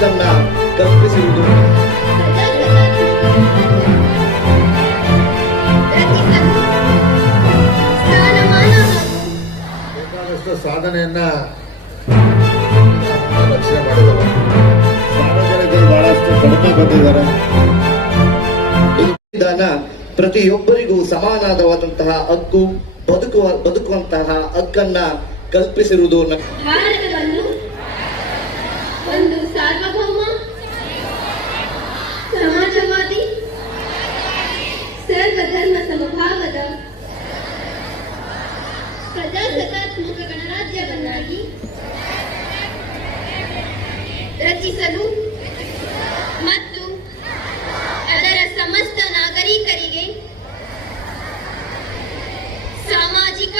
ಹಕ್ಕನ್ನ ಕಲ್ಪಿಸಿರುವುದು. ಬೇಕಾದಷ್ಟು ಸಾಧನೆಯನ್ನ ರಕ್ಷಣೆ ಮಾಡಿದ್ದಾರೆ. ಸಾರ್ವಜನಿಕರು ಬಹಳಷ್ಟು ಕಡಿಮೆ ಬಂದಿದ್ದಾರೆ. ಪ್ರತಿಯೊಬ್ಬರಿಗೂ ಸಮಾನವಾದಂತಹ ಹಕ್ಕು, ಬದುಕುವಂತಹ ಹಕ್ಕನ್ನ ಕಲ್ಪಿಸಿರುವುದು. ಭಾರತವನ್ನು ಒಂದು ಸಾರ್ವಭೌಮ ಸಮಾಜವಾದಿ ಸರ್ವಧರ್ಮ ಸಮಭಾವದ ಪ್ರಜಾಸತ್ತಾತ್ಮಕ ಗಣರಾಜ್ಯವನ್ನಾಗಿ ರಚಿಸಲು ಮತ್ತು ಅದರ ಸಮಸ್ತ ನಾಗರಿಕರಿಗೆ ಸಾಮಾಜಿಕ,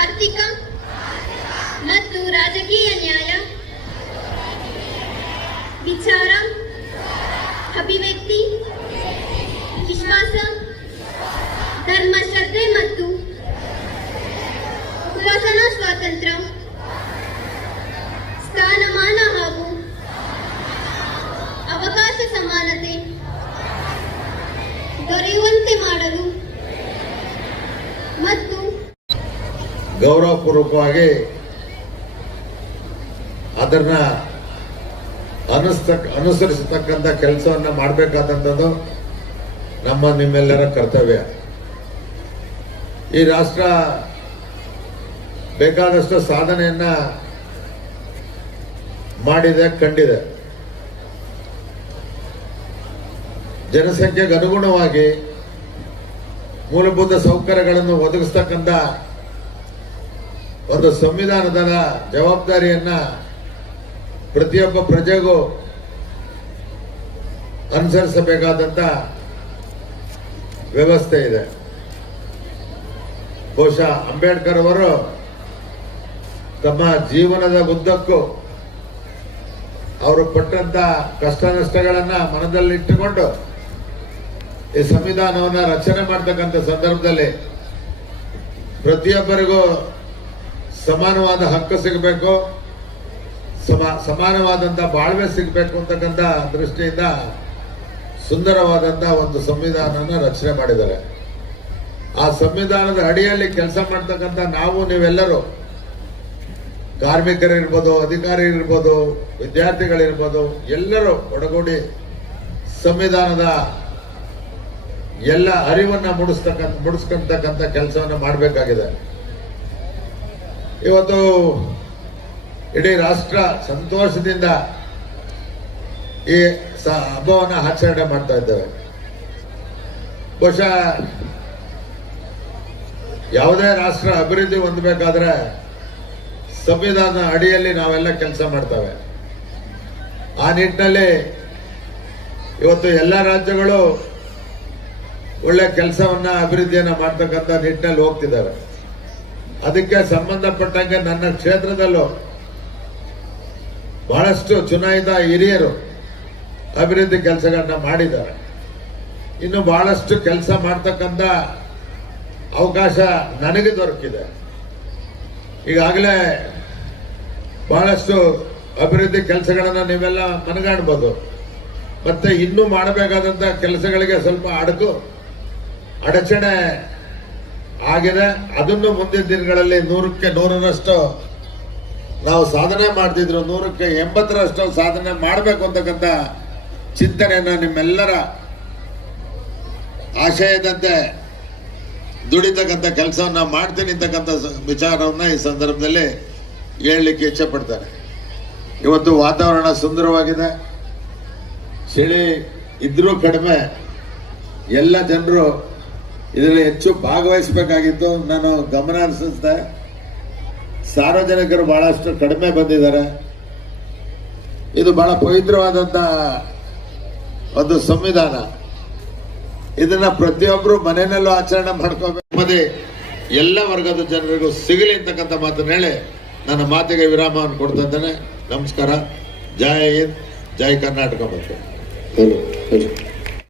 ಆರ್ಥಿಕ ಮತ್ತು ರಾಜಕೀಯ ನ್ಯಾಯ, ವಿಚಾರ, ಅಭಿವ್ಯಕ್ತಿ, ವಿಶ್ವಾಸ, ಧರ್ಮ ಶ್ರದ್ಧೆ ಮತ್ತು ಉಪಾಸನಾ ಸ್ವಾತಂತ್ರ್ಯ, ಸ್ಥಾನಮಾನ ಹಾಗೂ ಅವಕಾಶ ಸಮಾನತೆ ದೊರೆಯುವಂತೆ ಮಾಡಲು ಮತ್ತು ಗೌರವಪೂರ್ವಕವಾಗಿ ಅದನ್ನ ಅನುಸರಿಸತಕ್ಕಂಥ ಕೆಲಸವನ್ನ ಮಾಡಬೇಕಾದಂಥದ್ದು ನಮ್ಮ ನಿಮ್ಮೆಲ್ಲರ ಕರ್ತವ್ಯ. ಈ ರಾಷ್ಟ್ರ ಬೇಕಾದಷ್ಟು ಸಾಧನೆಯನ್ನ ಮಾಡಿದೆ, ಕಂಡಿದೆ. ಜನಸಂಖ್ಯೆಗೆ ಅನುಗುಣವಾಗಿ ಮೂಲಭೂತ ಸೌಕರ್ಯಗಳನ್ನು ಒದಗಿಸ್ತಕ್ಕಂಥ ಒಂದು ಸಂವಿಧಾನದ ಜವಾಬ್ದಾರಿಯನ್ನ ಪ್ರತಿಯೊಬ್ಬ ಪ್ರಜೆಗೂ ಅನುಸರಿಸಬೇಕಾದಂತ ವ್ಯವಸ್ಥೆ ಇದೆ. ಬಹುಶಃ ಅಂಬೇಡ್ಕರ್ ಅವರು ತಮ್ಮ ಜೀವನದ ಉದ್ದಕ್ಕೂ ಅವರು ಪಟ್ಟಂತ ಕಷ್ಟ ನಷ್ಟಗಳನ್ನ ಮನದಲ್ಲಿಟ್ಟುಕೊಂಡು ಈ ಸಂವಿಧಾನವನ್ನ ರಚನೆ ಮಾಡತಕ್ಕಂಥ ಸಂದರ್ಭದಲ್ಲಿ ಪ್ರತಿಯೊಬ್ಬರಿಗೂ ಸಮಾನವಾದ ಹಕ್ಕು ಸಿಗಬೇಕು, ಸಮಾನವಾದಂತ ಬಾಳ್ವೆ ಸಿಗಬೇಕು ಅಂತಕ್ಕಂಥ ದೃಷ್ಟಿಯಿಂದ ಸುಂದರವಾದಂತ ಒಂದು ಸಂವಿಧಾನನ ರಚನೆ ಮಾಡಿದ್ದಾರೆ. ಆ ಸಂವಿಧಾನದ ಅಡಿಯಲ್ಲಿ ಕೆಲಸ ಮಾಡ್ತಕ್ಕಂಥ ನಾವು ನೀವೆಲ್ಲರೂ, ಕಾರ್ಮಿಕರಿರ್ಬೋದು, ಅಧಿಕಾರಿಗಳಿರ್ಬೋದು, ವಿದ್ಯಾರ್ಥಿಗಳಿರ್ಬೋದು, ಎಲ್ಲರೂ ಒಡಗೂಡಿ ಸಂವಿಧಾನದ ಎಲ್ಲ ಅರಿವನ್ನ ಮೂಡಿಸ್ಕೊಂತಕ್ಕಂಥ ಕೆಲಸವನ್ನ ಮಾಡಬೇಕಾಗಿದೆ. ಇವತ್ತು ಇಡೀ ರಾಷ್ಟ್ರ ಸಂತೋಷದಿಂದ ಈ ಹಬ್ಬವನ್ನ ಆಚರಣೆ ಮಾಡ್ತಾ ಇದ್ದೇವೆ. ಬಹುಶಃ ಯಾವುದೇ ರಾಷ್ಟ್ರ ಅಭಿವೃದ್ಧಿ ಹೊಂದಬೇಕಾದ್ರೆ ಸಂವಿಧಾನ ಅಡಿಯಲ್ಲಿ ನಾವೆಲ್ಲ ಕೆಲಸ ಮಾಡ್ತೇವೆ. ಆ ನಿಟ್ಟಿನಲ್ಲಿ ಇವತ್ತು ಎಲ್ಲ ರಾಜ್ಯಗಳು ಒಳ್ಳೆ ಕೆಲಸವನ್ನ ಅಭಿವೃದ್ಧಿಯನ್ನ ಮಾಡ್ತಕ್ಕಂಥ ನಿಟ್ಟಿನಲ್ಲಿ ಹೋಗ್ತಿದ್ದಾವೆ. ಅದಕ್ಕೆ ಸಂಬಂಧಪಟ್ಟಂಗೆ ನನ್ನ ಕ್ಷೇತ್ರದಲ್ಲೂ ಬಹಳಷ್ಟು ಚುನಾಯಿತ ಹಿರಿಯರು ಅಭಿವೃದ್ಧಿ ಕೆಲಸಗಳನ್ನ ಮಾಡಿದ್ದಾರೆ. ಇನ್ನು ಬಹಳಷ್ಟು ಕೆಲಸ ಮಾಡ್ತಕ್ಕಂಥ ಅವಕಾಶ ನನಗೆ ದೊರಕಿದೆ. ಈಗಾಗಲೇ ಬಹಳಷ್ಟು ಅಭಿವೃದ್ಧಿ ಕೆಲಸಗಳನ್ನ ನೀವೆಲ್ಲ ಮನಗಾಣಬಹುದು. ಮತ್ತೆ ಇನ್ನೂ ಮಾಡಬೇಕಾದಂತ ಕೆಲಸಗಳಿಗೆ ಸ್ವಲ್ಪ ಅಡಚಣೆ ಆಗಿದೆ. ಅದನ್ನು ಮುಂದಿನ ದಿನಗಳಲ್ಲಿ 100ಕ್ಕೆ 100ರಷ್ಟು ನಾವು ಸಾಧನೆ ಮಾಡ್ತಿದ್ರು, 100ಕ್ಕೆ 80ರಷ್ಟು ಸಾಧನೆ ಮಾಡಬೇಕು ಅಂತಕ್ಕಂಥ ಚಿಂತನೆಯನ್ನ ನಿಮ್ಮೆಲ್ಲರ ಆಶಯದಂತೆ ದುಡಿತಕ್ಕಂಥ ಕೆಲಸವನ್ನ ಮಾಡ್ತೀನಿ ಅಂತಕ್ಕಂಥ ವಿಚಾರವನ್ನ ಈ ಸಂದರ್ಭದಲ್ಲಿ ಹೇಳಲಿಕ್ಕೆ ಇಚ್ಛೆ ಪಡ್ತಾರೆ. ಇವತ್ತು ವಾತಾವರಣ ಸುಂದರವಾಗಿದೆ, ಚಳಿ ಇದ್ರೂ ಕಡಿಮೆ. ಎಲ್ಲ ಜನರು ಇದರಲ್ಲಿ ಹೆಚ್ಚು ಭಾಗವಹಿಸಬೇಕಾಗಿತ್ತು. ನಾನು ಗಮನ ಹರಿಸಿದೆ, ಸಾರ್ವಜನಿಕರು ಬಹಳಷ್ಟು ಕಡಿಮೆ ಬಂದಿದ್ದಾರೆ. ಇದು ಬಹಳ ಪವಿತ್ರವಾದಂತ ಒಂದು ಸಂವಿಧಾನ. ಇದನ್ನ ಪ್ರತಿಯೊಬ್ಬರು ಮನೆಯಲ್ಲೂ ಆಚರಣೆ ಮಾಡ್ಕೋಬೇಕು. ಎಲ್ಲ ವರ್ಗದ ಜನರಿಗೂ ಸಿಗಲಿ ಅಂತಕ್ಕಂಥ ಮಾತನ್ನ ಹೇಳಿ ನನ್ನ ಮಾತಿಗೆ ವಿರಾಮವನ್ನು ಕೊಡ್ತಾ ಇದ್ದೇನೆ. ನಮಸ್ಕಾರ. ಜೈ ಹಿಂದ್, ಜೈ ಕರ್ನಾಟಕ. ಮತ್ತೆ